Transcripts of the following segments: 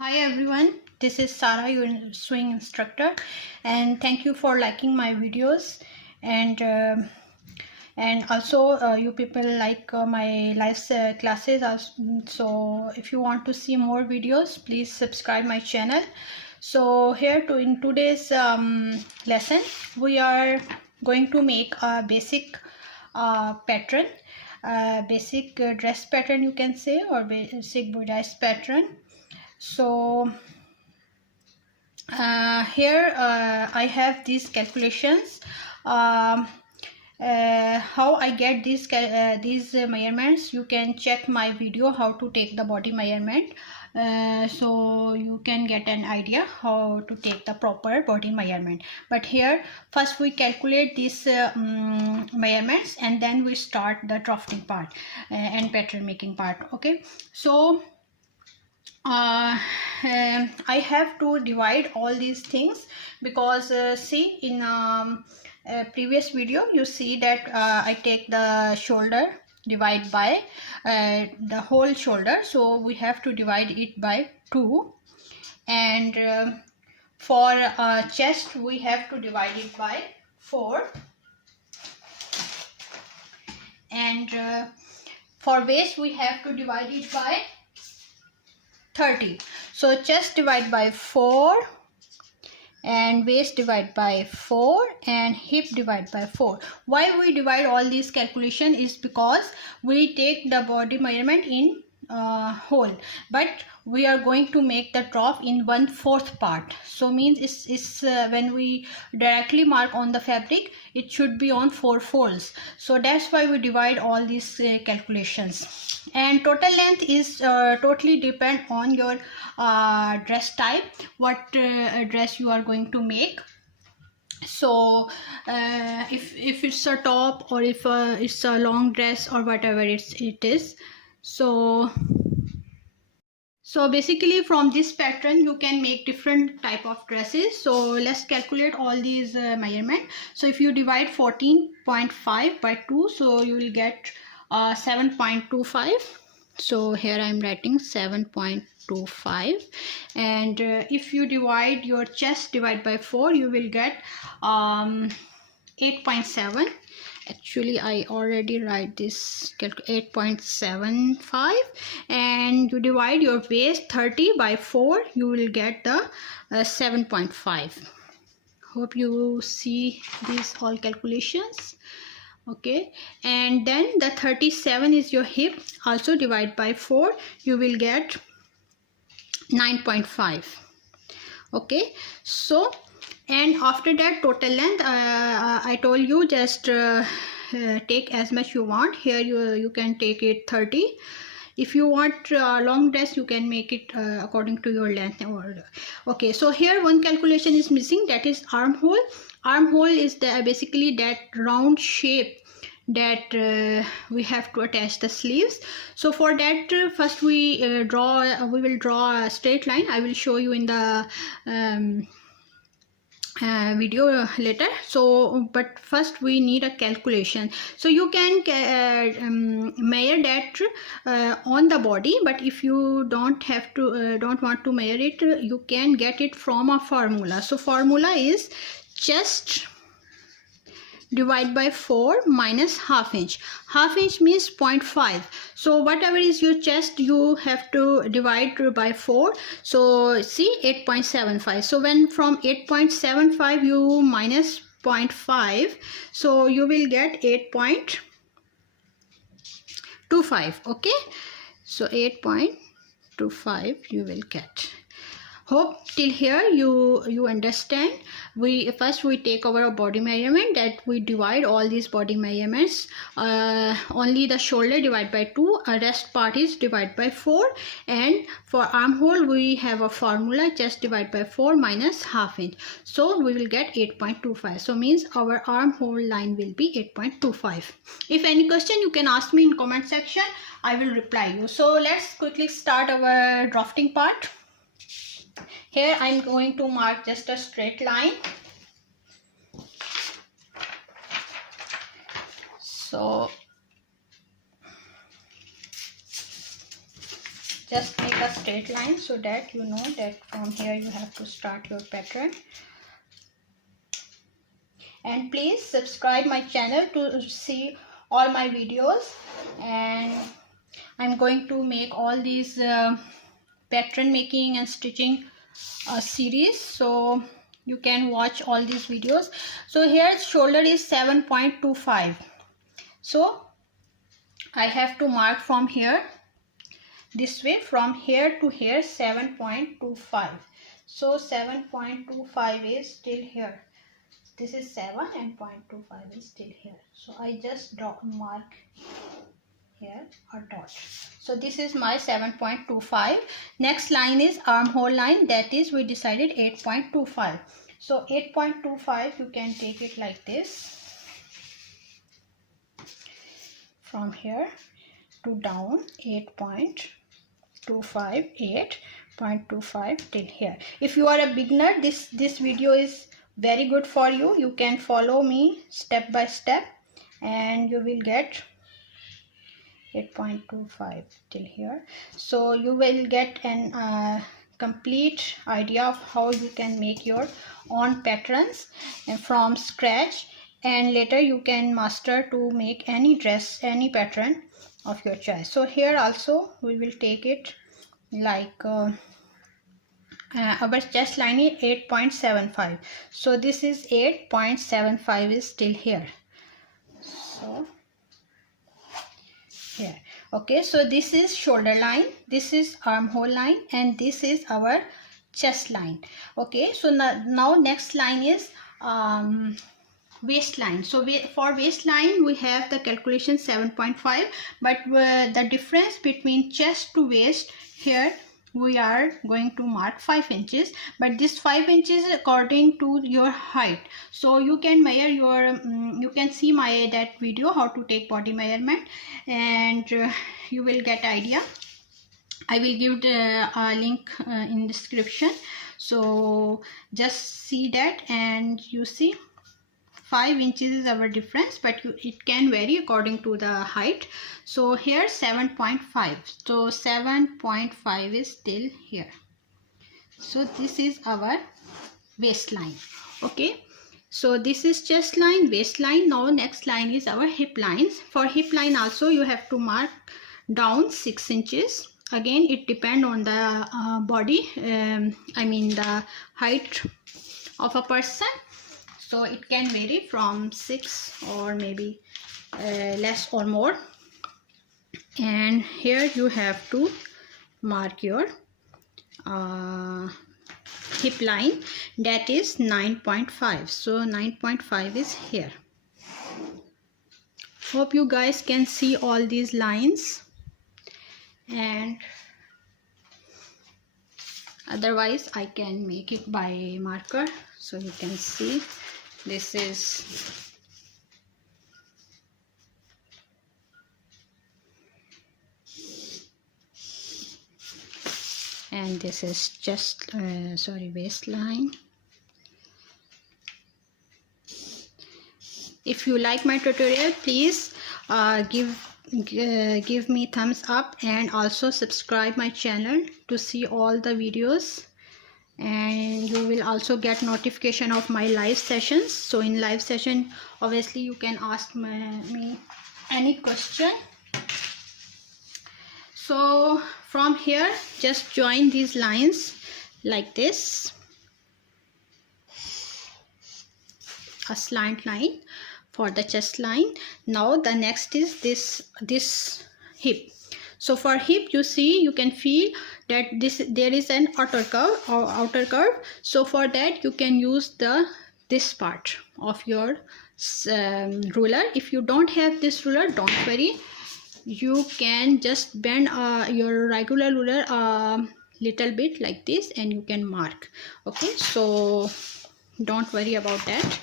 Hi everyone, this is Sarah, your swing instructor, and thank you for liking my videos and also you people like my live classes. So if you want to see more videos, please subscribe my channel. So here in today's lesson, we are going to make a basic pattern, basic dress pattern you can say, or basic bodice pattern. So here I have these calculations. How I get these measurements, you can check my video how to take the body measurement, so you can get an idea how to take the proper body measurement. But here first we calculate these measurements, and then we start the drafting part and pattern making part. Okay, so I have to divide all these things because see in a previous video you see that I take the shoulder, divide by the whole shoulder, so we have to divide it by 2, and for chest we have to divide it by 4, and for waist we have to divide it by 30. So chest divide by 4, and waist divide by 4, and hip divide by 4. Why we divide all these calculation is because we take the body measurement in whole, but we are going to make the drop in 1/4 part. So means it's when we directly mark on the fabric, it should be on 4 folds. So that's why we divide all these calculations. And total length is totally depend on your dress type, what dress you are going to make. So if it's a top, or if it's a long dress, or whatever it is. So basically from this pattern you can make different type of dresses. So let's calculate all these measurement. So if you divide 14.5 by 2, so you will get 7.25. so here I am writing 7.25, and if you divide your chest divide by 4, you will get 8.7. Actually I already write this 8.75, and you divide your waist 30 by 4, you will get the 7.5. Hope you see these all calculations. Okay, and then the 37 is your hip, also divide by 4, you will get 9.5. okay, so and after that total length, I told you just take as much you want. Here you can take it 30. If you want long dress, you can make it according to your length. Okay, so here one calculation is missing, that is armhole. Armhole is basically that round shape that we have to attach the sleeves. So for that first we will draw a straight line. I will show you in the video later. So but first we need a calculation. So you can measure that on the body, but if you don't want to measure it, you can get it from a formula. So formula is chest divide by 4 minus half inch. Half inch means 0.5. so whatever is your chest, you have to divide by 4. So see 8.75. so when from 8.75 you minus 0.5, so you will get 8.25. okay, so 8.25 you will get. Hope till here you understand. First we take our body measurement, that we divide all these body measurements. Only the shoulder divide by 2, rest part is divide by 4, and for armhole we have a formula, chest divide by 4 minus half inch. So we will get 8.25. so means our armhole line will be 8.25. If any question, you can ask me in comment section, I will reply you. So let's quickly start our drafting part. Here I am going to mark just a straight line. So just make a straight line so that you know that from here you have to start your pattern. And please subscribe my channel to see all my videos, and I'm going to make all these pattern making and stitching series, so you can watch all these videos. So here shoulder is 7.25, so I have to mark from here this way, from here to here 7.25. so 7.25 is still here. This is 7 and 0.25 is still here. So I just mark here a dot. So this is my 7.25. Next line is armhole line, that is we decided 8.25. So 8.25 you can take it like this, from here to down 8.25 till here. If you are a beginner, this video is very good for you. You can follow me step by step and you will get 8.25 till here. So you will get an complete idea of how you can make your own patterns and from scratch, and later you can master to make any dress, any pattern of your choice. So here also we will take it like our chest line is 8.75. so this is 8.75 is still here. So here, okay, so this is shoulder line, this is armhole line, and this is our chest line. Okay, so now next line is waistline. So for waistline we have the calculation 7.5, but the difference between chest to waist, here we are going to mark 5 inches, but this 5 inches according to your height. So you can measure your you can see my that video how to take body measurement, and you will get idea. I will give the link in description, so just see that and you see 5 inches is our difference, but it can vary according to the height. So here 7.5, so 7.5 is still here. So this is our waistline. Okay, so this is chest line, waistline. Now next line is our hip lines. For hip line also you have to mark down 6 inches. Again it depends on the body, I mean the height of a person. So it can vary from 6 or maybe less or more. And here you have to mark your hip line, that is 9.5. So 9.5 is here. Hope you guys can see all these lines, and otherwise I can make it by marker so you can see. This is and this is just waistline. If you like my tutorial, please give me thumbs up and also subscribe my channel to see all the videos, and you will also get notification of my live sessions. So in live session obviously you can ask me any question. So from here just join these lines like this, a slant line for the chest line. Now the next is this hip. So for hip, you see, you can feel that there is an outer curve. So for that you can use this part of your ruler. If you don't have this ruler, don't worry, you can just bend your regular ruler a little bit like this and you can mark. Okay, so don't worry about that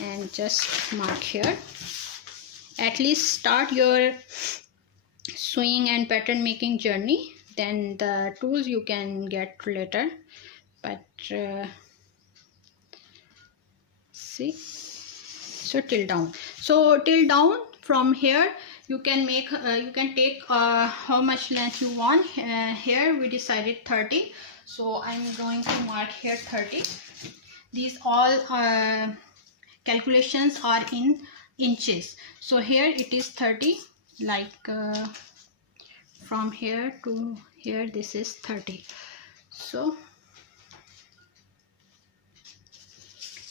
and just mark here. At least start your sewing and pattern making journey, then the tools you can get later. But see, so till down. So till down, from here you can make you can take how much length you want. Here we decided 30, so I'm going to mark here 30. These all calculations are in inches, so here it is 30, like from here to here this is 30. So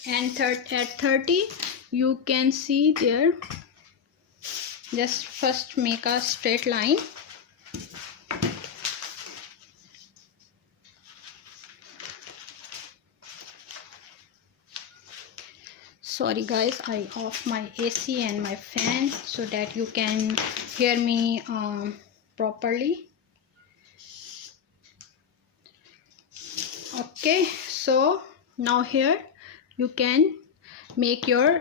and at 30 you can see there, just first make a straight line. Sorry guys, I off my AC and my fan so that you can hear me properly. Okay, so now here you can make your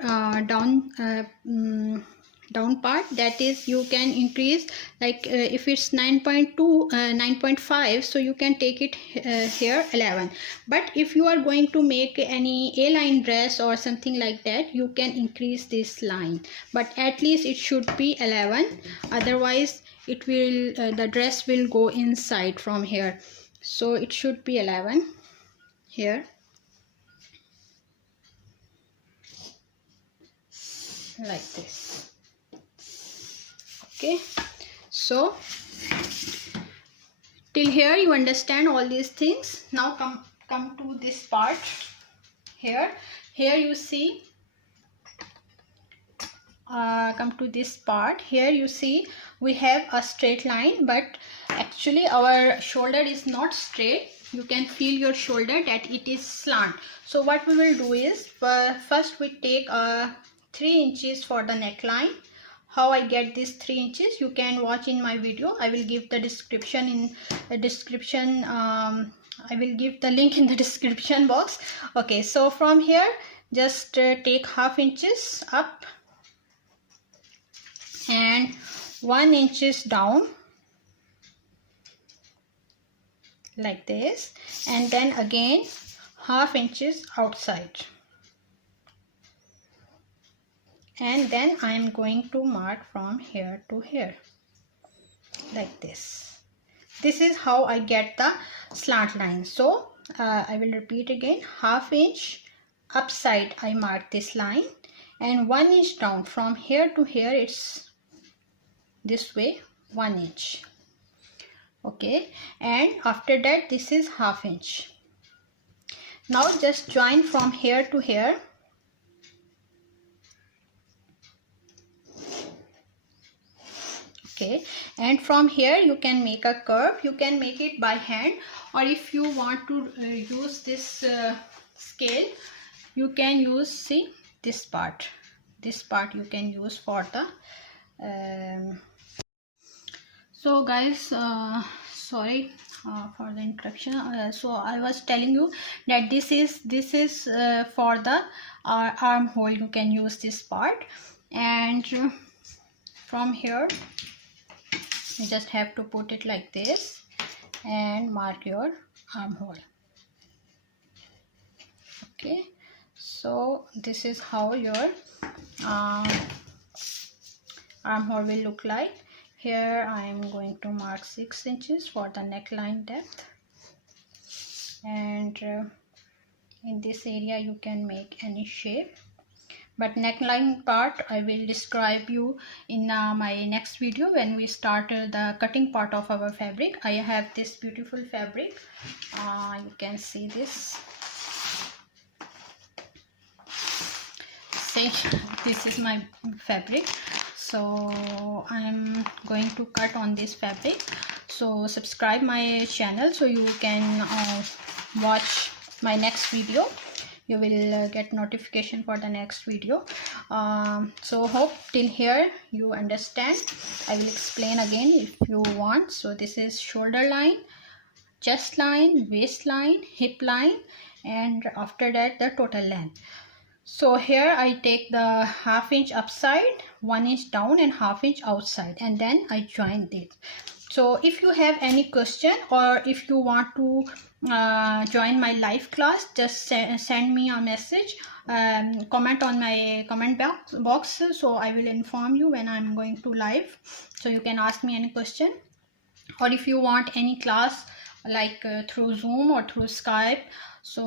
down part, that is you can increase, like if it's 9.2 9.5, so you can take it here 11. But if you are going to make any A-line dress or something like that, you can increase this line, but at least it should be 11, otherwise it will the dress will go inside from here. So it should be 11 here, like this. Okay, so till here you understand all these things. Now come to this part. Here you see, come to this part. Here you see we have a straight line, but actually our shoulder is not straight. You can feel your shoulder that it is slant. So what we will do is, first we take 3 inches for the neckline. How I get this 3 inches, you can watch in my video. I will give the description in the description. I will give the link in the description box. Okay, so from here just take half inches up and 1 inches down, like this, and then again half inches outside. And then I am going to mark from here to here, like this. This is how I get the slant line. So I will repeat again, half inch upside I mark this line, and 1 inch down from here to here, it's this way, 1 inch. Okay, and after that this is half inch. Now just join from here to here. Okay, and from here you can make a curve. You can make it by hand, or if you want to use this scale, you can use, see, this part you can use for the so guys, sorry for the interruption. So I was telling you that this is for the armhole. You can use this part, and from here you just have to put it like this and mark your armhole. Okay, so this is how your armhole will look like. Here I am going to mark 6 inches for the neckline depth, and in this area you can make any shape, but neckline part I will describe you in my next video when we start the cutting part of our fabric. I have this beautiful fabric, you can see this. See, this is my fabric. So I am going to cut on this fabric. So subscribe my channel so you can watch my next video. You will get notification for the next video. So hope till here you understand. I will explain again if you want. So this is shoulder line, chest line, waistline, hip line, and after that the total length. So here I take the half inch upside, 1 inch down, and half inch outside, and then I join this. So if you have any question, or if you want to join my live class, just send me a message, comment on my comment box, so I will inform you when I'm going to live, so you can ask me any question. Or if you want any class like through Zoom or through Skype, so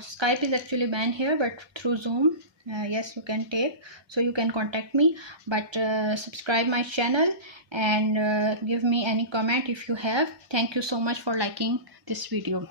Skype is actually banned here, but through Zoom, yes, you can take, so you can contact me. But subscribe my channel and give me any comment if you have. Thank you so much for liking this video.